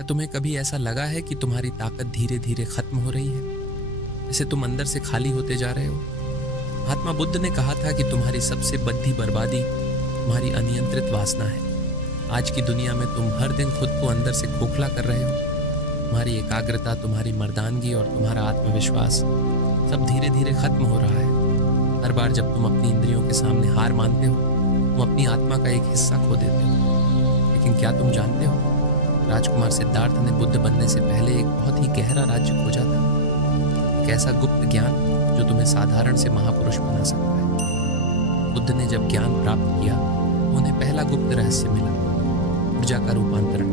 क्या तुम्हें कभी ऐसा लगा है कि तुम्हारी ताकत धीरे धीरे खत्म हो रही है, जैसे तुम अंदर से खाली होते जा रहे हो? महात्मा बुद्ध ने कहा था कि तुम्हारी सबसे बड़ी बर्बादी तुम्हारी अनियंत्रित वासना है। आज की दुनिया में तुम हर दिन खुद को अंदर से खोखला कर रहे हो। तुम्हारी एकाग्रता, तुम्हारी मर्दानगी और तुम्हारा आत्मविश्वास सब धीरे धीरे खत्म हो रहा है। हर बार जब तुम अपनी इंद्रियों के सामने हार मानते हो, तुम अपनी आत्मा का एक हिस्सा खो देते हो। लेकिन क्या तुम जानते हो, राजकुमार सिद्धार्थ ने बुद्ध बनने से पहले एक बहुत ही गहरा राज्य खोजा था। एक ऐसा गुप्त ज्ञान जो तुम्हें साधारण से महापुरुष बना सकता है। बुद्ध ने जब ज्ञान प्राप्त किया, उन्हें पहला गुप्त रहस्य मिला, ऊर्जा का रूपांतरण।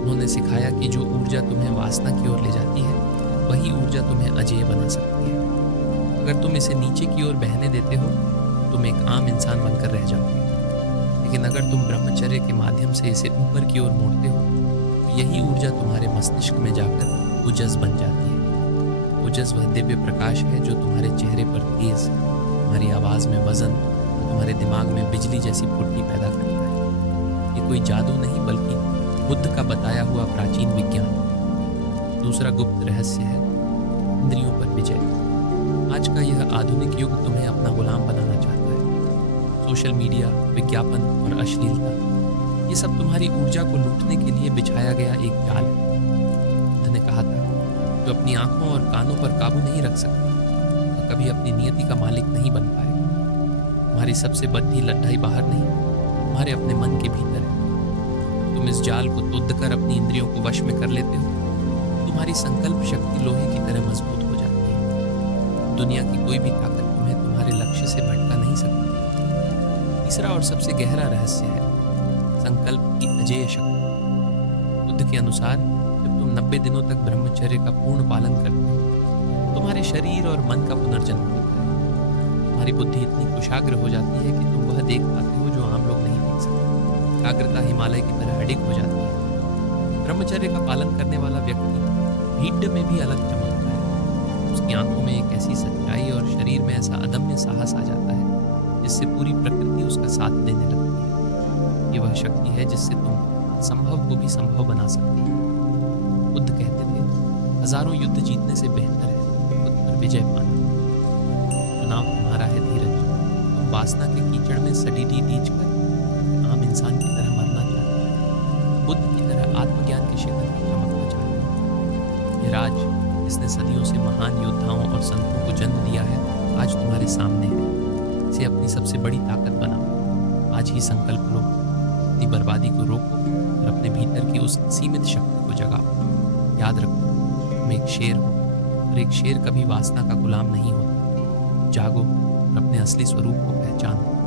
उन्होंने सिखाया कि जो ऊर्जा तुम्हें वासना की ओर ले जाती है, वही ऊर्जा तुम्हें अजेय बना सकती है। अगर तुम इसे नीचे की ओर बहने देते हो, तुम एक आम इंसान बनकर रह जाओगे। लेकिन अगर तुम ब्रह्मचर्य के माध्यम से इसे ऊपर की ओर मोड़ते हो, तो यही ऊर्जा तुम्हारे मस्तिष्क में जाकर ओजस बन जाती है। ओजस वह दिव्य प्रकाश है जो तुम्हारे चेहरे पर तेज, तुम्हारी आवाज़ में वजन, तुम्हारे दिमाग में बिजली जैसी फुर्ती पैदा करता है। ये कोई जादू नहीं, बल्कि बुद्ध का बताया हुआ प्राचीन विज्ञान। दूसरा गुप्त रहस्य है इंद्रियों पर विजय। आज का यह आधुनिक युग तुम्हें अपना गुलाम बनाना चाहता है। सोशल मीडिया, विज्ञापन और अश्लीलता, ये सब तुम्हारी ऊर्जा को लूटने के लिए बिछाया गया एक जाल है। बुद्ध ने कहा था, जो अपनी आंखों और कानों पर काबू नहीं रख सकता, तो कभी अपनी नियति का मालिक नहीं बन पाएगा। तुम्हारी सबसे बड़ी लड़ाई बाहर नहीं, तुम्हारे अपने मन के भीतर है। तुम इस जाल को तोड़ कर अपनी इंद्रियों को वश में कर लेते हो, तुम्हारी संकल्प शक्ति लोहे की तरह मजबूत हो जाती है। दुनिया की कोई भी ताकत तुम्हें तुम्हारे लक्ष्य से भटका नहीं सकती। तीसरा और सबसे गहरा रहस्य है संकल्प की अजेय शक्ति। बुद्ध के अनुसार जब तुम 90 दिनों तक ब्रह्मचर्य का पूर्ण पालन करते हो, तुम्हारे शरीर और मन का पुनर्जन्म होता है। तुम्हारी बुद्धि इतनी कुशाग्र हो जाती है कि तुम वह देख पाते हो जो आम लोग नहीं देख सकते। एकाग्रता हिमालय की तरह अडिग हो जाती है। ब्रह्मचर्य का पालन करने वाला व्यक्ति भीड़ में भी अलग चमकता है। उसकी आंखों में एक ऐसी सच्चाई और शरीर में ऐसा अदम्य साहस आ जाता है, जिससे पूरी प्रकृति उसका साथ देने लगती है। ये वह शक्ति है जिससे तुम असंभव को भी संभव बना सकती हो। बुद्ध कहते थे, हजारों युद्ध जीतने से बेहतर है खुद पर विजय पाना। चुनाव तुम्हारा है धीरज। तुम वासना के कीचड़ में सडीडी नीच कर आम इंसान की तरह मरना चाहते हो, बुद्ध की तरह आत्मज्ञान के शिखर पर चमकना चाहते हो। ये राज, जिसने सदियों से महान योद्धाओं और संतों को जन्म दिया है, आज तुम्हारे सामने है। इसे अपनी सबसे बड़ी ताकत बनाओ। आज ही संकल्प लो, अपनी बर्बादी को रोको और अपने भीतर की उस सीमित शक्ति को जगाओ। याद रखो, तुम एक शेर हो, और एक शेर कभी वासना का गुलाम नहीं होता। जागो और अपने असली स्वरूप को पहचानो।